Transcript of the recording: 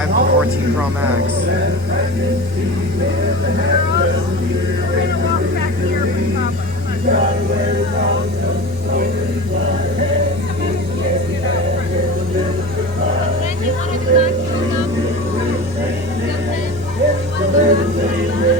iPhone 14 Pro Max. We're gonna walk back here with Papa. Come on. Then you want to do that? You want to do that?